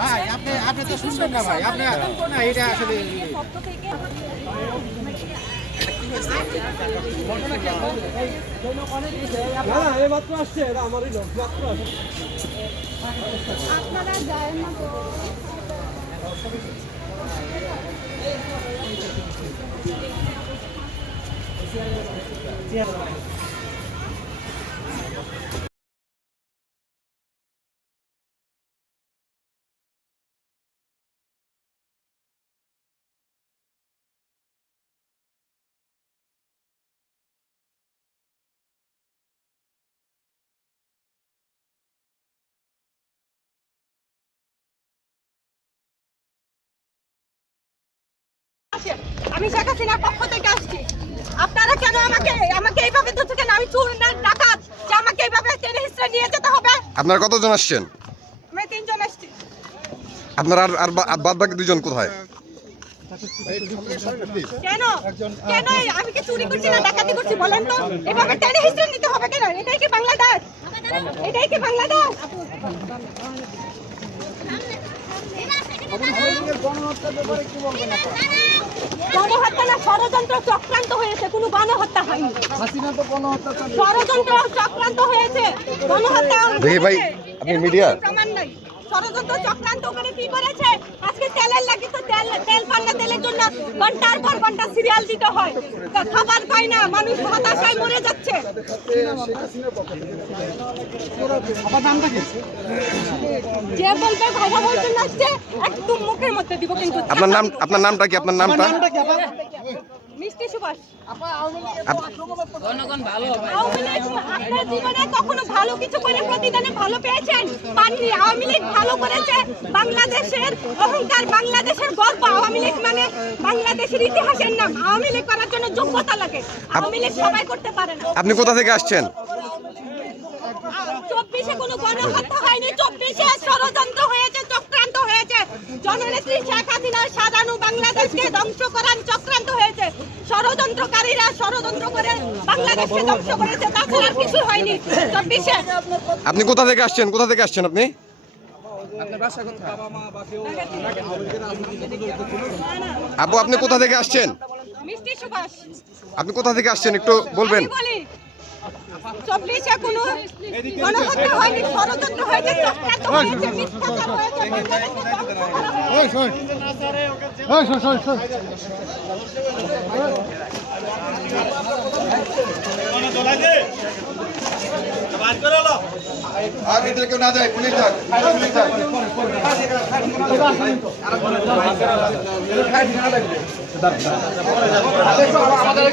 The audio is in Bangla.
ভাই আপনি আপনি তো শুনবেন না ভাই আপনি না এটা আসলে আপনারা যায় না তো আমি শেখ হাসিনার পক্ষ থেকে আসছি। আপনারা কেন আমাকে আমাকে এইভাবে ধরছেন? আমি চোর না ডাকাত যে আমাকে এইভাবে টেনে হিস্ট্রি নিয়ে যেতে হবে? আপনারা কতজন আসছেন? আমি 3 জন আসছি। আপনারা আর বাদ বাকি দুজন কোথায়? কেন কেন আমি কি চুরি করছি না ডাকাতি করছি বলেন তো? এভাবে টেনে হিস্ট্রি নিতে হবে কেন? এটাই কি বাংলাদেশ? এটাই কি বাংলাদেশ? গণহত্যা না, ষড়যন্ত্র চক্রান্ত হয়েছে, কোনো গণহত্যা হয়নি। ষড়যন্ত্র চক্রান্ত হয়েছে, গণহত্যা দেখি ভাই, আপনি মিডিয়া প্রমাণ নাই। ষড়যন্ত্র চক্রান্ত করে কি করেছে? আজকে তেলের লাগি তো তেল পান্না তেলের জন্য ঘন্টার পর ঘন্টা সিরিয়াল দিতে হয়, খাবার পায় না, মানুষ হতাশায় মরে যাচ্ছে। যে বলবে ভাইরা বলছেন আসছে একদম মুখের মধ্যে দিব। কিন্তু আপনার নামটা কি? আপনার নামটা? মিষ্টি সুভাষ। জনগণ ভালো হবে। আওয়ামী লীগ আপনার জীবনে কখনো ভালো কিছু করে প্রতিদানে ভালো পেয়েছেন? পাননি। আওয়ামী লীগ ভালো করেছে, বাংলাদেশের অহংকার, বাংলাদেশের গর্ব। আওয়ামী লীগ মানে বাংলাদেশের ইতিহাসের নাম। আওয়ামী লীগ করার জন্য যোগ্যতা লাগে, আওয়ামী লীগ সবাই করতে পারে না। আপনি কোথা থেকে আসছেন? 24-এ কোনো গণহত্যা হয়নি, 24-এ ষড়যন্ত্র হয়েছে, চক্রান্ত হয়েছে। জননেত্রী শেখ হাসিনার সাজানো বাংলাদেশকে ধ্বংস করার চক্রান্ত হয়েছে। ষড়যন্ত্রকারীরা ষড়যন্ত্র করে বাংলাদেশকে ধ্বংস করেছে, তাছাড়া আর কিছু হয়নি 24-এ। আপনি কোথা থেকে আসছেন? কোথা থেকে আসছেন আপনি? আপু আপনি কোথা থেকে আসছেন? মিষ্টি সুভাষ। আপনি কোথা থেকে আসছেন একটু বলবেন? আমি বলি 24-এ কোনো গণহত্যা হয়নি, ষড়যন্ত্র হয়েছে, চক্রান্ত হয়েছে, মিথ্যাচার হয়েছে, কেউ না যায়, পুলিশ থাক, পুলিশ থাক। আমাদের